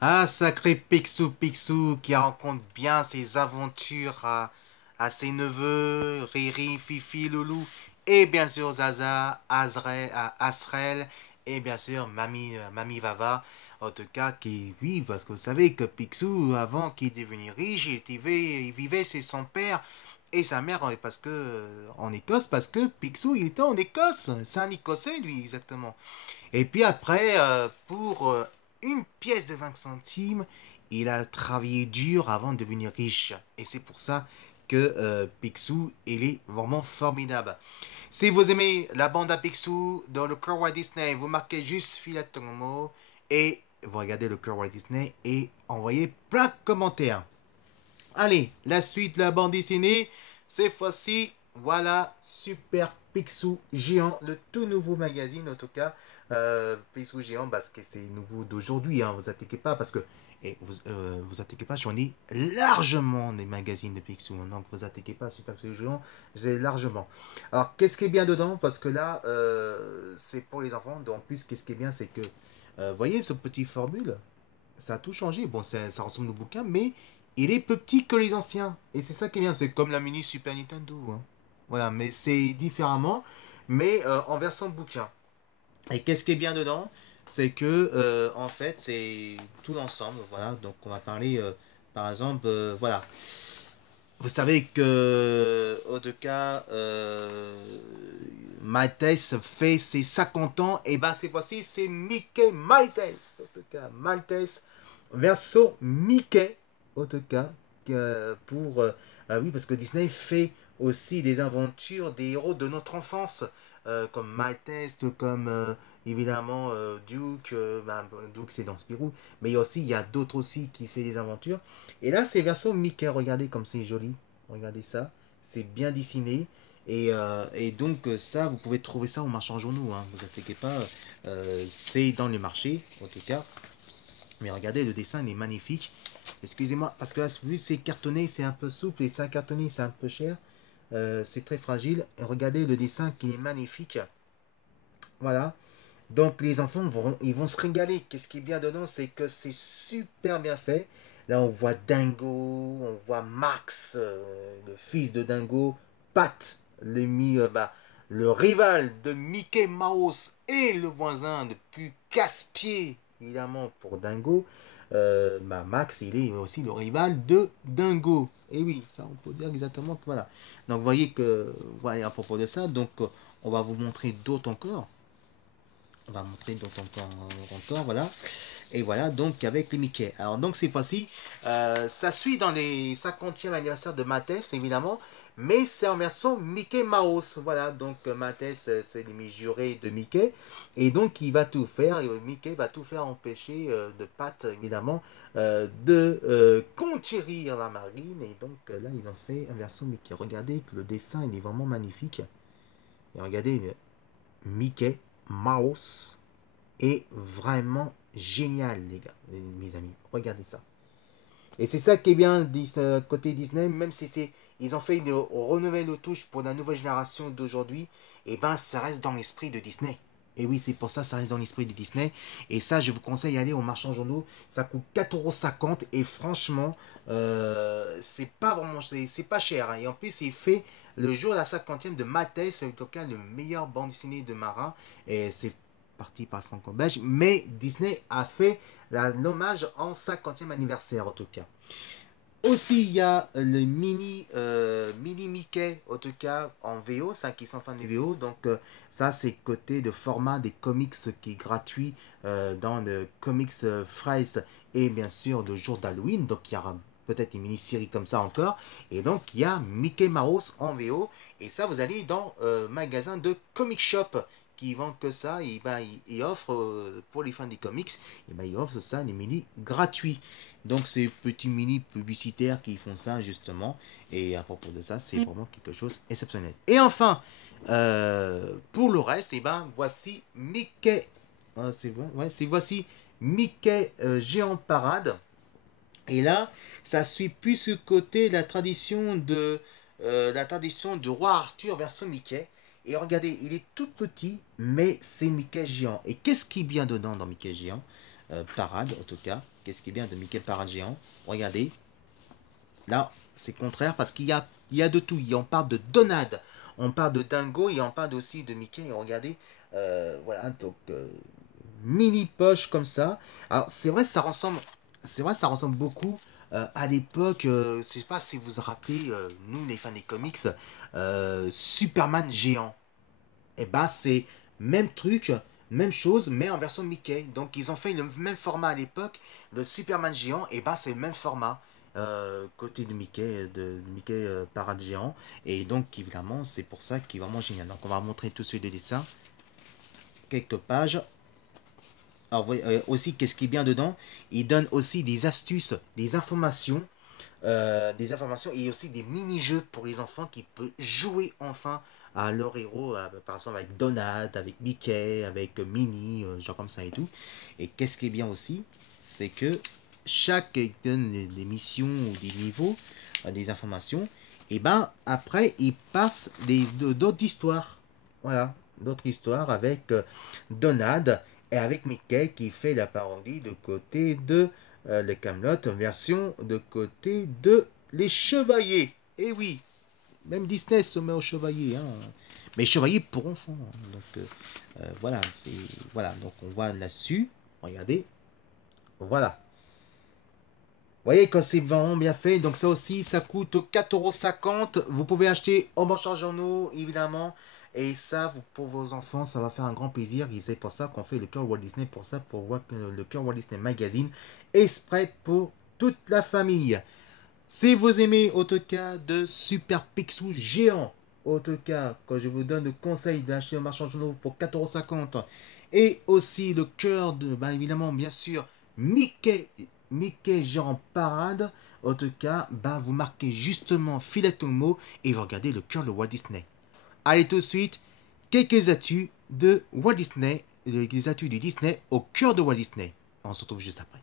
Ah, sacré Picsou Picsou qui raconte bien ses aventures à ses neveux, Riri, Fifi, Loulou, et bien sûr Zaza, Asrel, et bien sûr Mamie Vava. En tout cas, oui, parce que vous savez que Picsou, avant qu'il devienne riche, il vivait chez son père et sa mère, parce que, en Écosse, parce que Picsou, il était en Écosse. C'est un Écossais, lui, exactement. Et puis après, pour une pièce de 20 centimes, il a travaillé dur avant de devenir riche. Et c'est pour ça que Picsou, il est vraiment formidable. Si vous aimez la bande à Picsou dans le cœur Walt Disney, vous marquez juste Philatonmo et vous regardez le cœur Walt Disney et envoyez plein de commentaires. Allez, la suite de la bande dessinée, cette fois-ci, voilà, Super Picsou Géant, le tout nouveau magazine en tout cas. Picsou Géant, parce que c'est nouveau d'aujourd'hui, hein, vous attaquez pas, parce que, et vous attaquez pas, j'en ai largement des magazines de Picsou, hein, donc vous attaquez pas, Super Picsou Géant, j'ai largement. Alors, qu'est-ce qui est bien dedans? Parce que là, c'est pour les enfants, donc en plus, qu'est-ce qui est bien, c'est que, voyez ce petit formule, ça a tout changé. Bon, ça ressemble au bouquin, mais il est plus petit que les anciens. Et c'est ça qui est bien. C'est comme la mini Super Nintendo, hein. Voilà, mais c'est différemment, mais en version bouquin. Et qu'est-ce qui est bien dedans? C'est que, en fait, c'est tout l'ensemble. Voilà, donc on va parler, par exemple, voilà. Vous savez que Odoka Maltese fait ses 50 ans, et ben cette fois-ci c'est Mickey Maltese. Odoka Maltese verso Mickey Odoka pour oui, parce que Disney fait aussi des aventures des héros de notre enfance, comme Maltese, comme évidemment Duke. Duke c'est dans Spirou, mais il y a d'autres aussi qui fait des aventures. Et là, c'est version Mickey. Regardez comme c'est joli. Regardez ça. C'est bien dessiné. Et donc, ça, vous pouvez trouver ça au marchand en journaux. Hein. Vous inquiétez pas. C'est dans le marché, en tout cas. Mais regardez, le dessin il est magnifique. Excusez-moi, parce que là, vu c'est cartonné, c'est un peu souple. Et c'est un cartonné, c'est un peu cher. C'est très fragile. Et regardez le dessin qui est magnifique. Voilà. Donc les enfants ils vont se régaler. Qu'est-ce qui est bien dedans, c'est que c'est super bien fait. Là, on voit Dingo, on voit Max, le fils de Dingo, Pat, le rival de Mickey Mouse et le voisin de plus casse-pied, évidemment, pour Dingo. Max, il est aussi le rival de Dingo. Et oui, ça, on peut dire exactement que voilà. Donc, vous voyez que, voilà, à propos de ça, donc, on va vous montrer d'autres encore. On va montrer d'autres encore, voilà. Et voilà, donc avec les Mickey. Alors donc cette fois-ci, ça suit dans les 50e anniversaire de Mathes, évidemment, mais c'est en version Mickey Mouse. Voilà, donc Mathes, c'est l'ennemi juré de Mickey, et donc il va tout faire, et Mickey va tout faire empêcher de Pat, évidemment, de conquérir la marine, et donc là ils ont fait en version Mickey. Regardez que le dessin, il est vraiment magnifique. Et regardez, Mickey Mouse est vraiment génial, les gars, mes amis. Regardez ça. Et c'est ça qui est bien côté Disney, même si ils ont fait une renouvelle touche pour la nouvelle génération d'aujourd'hui, et ben ça reste dans l'esprit de Disney. Et oui, c'est pour ça ça reste dans l'esprit de Disney. Et ça, je vous conseille d'aller au marchand journaux. Ça coûte 4,50 € et franchement, c'est pas vraiment, c'est pas cher, hein. Et en plus, il fait le jour de la 50e de Mattel, c'est en tout cas le meilleur bande dessinée de marin. Et c'est parti par Franco-Belge. Mais Disney a fait l'hommage en 50e anniversaire en tout cas. Aussi, il y a le mini Mickey, en tout cas en VO, ça qui sont fans de VO. Donc, ça, c'est côté de format des comics qui est gratuit dans le Comics Fries et bien sûr le jour d'Halloween. Donc, il y aura peut-être une mini-série comme ça encore. Et donc, il y a Mickey Mouse en VO. Et ça, vous allez dans magasin de Comic Shop qui vend que ça. Et ben, il offre pour les fans des comics, et ben, il offre ça, des mini gratuits. Donc ces petits mini publicitaires qui font ça justement. Et à propos de ça, c'est vraiment quelque chose d'exceptionnel. Et enfin, pour le reste, et ben voici Mickey. Voici Mickey Géant Parade. Et là, ça suit plus ce côté de la tradition de roi Arthur version Mickey. Et regardez, il est tout petit, mais c'est Mickey géant. Et qu'est-ce qui est bien dedans dans Mickey géant? parade, en tout cas. Qu'est-ce qui est bien de Mickey parade géant? Regardez, là, c'est contraire parce qu'il y a de tout. On parle de Donald, on parle de Dingo et on parle aussi de Mickey. Et regardez, voilà, donc mini poche comme ça. Alors, c'est vrai, ça ressemble beaucoup à l'époque. Je sais pas si vous vous rappelez, nous, les fans des comics, Superman géant. Et ben c'est même truc, même chose, mais en version Mickey. Donc ils ont fait le même format à l'époque, le Superman géant, et ben c'est le même format. Côté de Mickey Parade géant. Et donc évidemment c'est pour ça qu'il est vraiment génial. Donc on va montrer tout de suite des dessins, quelques pages. Alors aussi qu'est-ce qui est bien dedans, il donne aussi des astuces, des informations et aussi des mini-jeux pour les enfants qui peuvent jouer enfin à leur héros, par exemple avec Donald, avec Mickey, avec Minnie, genre comme ça et tout. Et qu'est-ce qui est bien aussi, c'est que chaque donne des missions ou des niveaux, des informations, et ben après il passe d'autres histoires. Voilà, d'autres histoires avec Donald et avec Mickey qui fait la parodie de côté de les Camelot version de côté de les Chevaliers. Et oui, même Disney se met aux Chevaliers, hein. Mais Chevaliers pour enfants, hein. Donc voilà, c'est voilà, donc on voit là-dessus. Regardez, voilà. Vous voyez quand c'est vraiment bien fait. Donc ça aussi, ça coûte 4,50 €. Vous pouvez acheter en marchand journaux, évidemment. Et ça, pour vos enfants, ça va faire un grand plaisir. Et c'est pour ça qu'on fait le cœur Walt Disney. Pour ça, pour le cœur Walt Disney Magazine. Exprès pour toute la famille. Si vous aimez, en tout cas, de Super Picsou géant, en tout cas, quand je vous donne le conseil d'acheter un marchand journaux pour 4,50 €. Et aussi le cœur de, bah, évidemment, bien sûr, Mickey géant parade. En tout cas, bah, vous marquez justement Filet mot et vous regardez le cœur de Walt Disney. Allez tout de suite, quelques atus de Walt Disney, les atus du Disney au cœur de Walt Disney. On se retrouve juste après.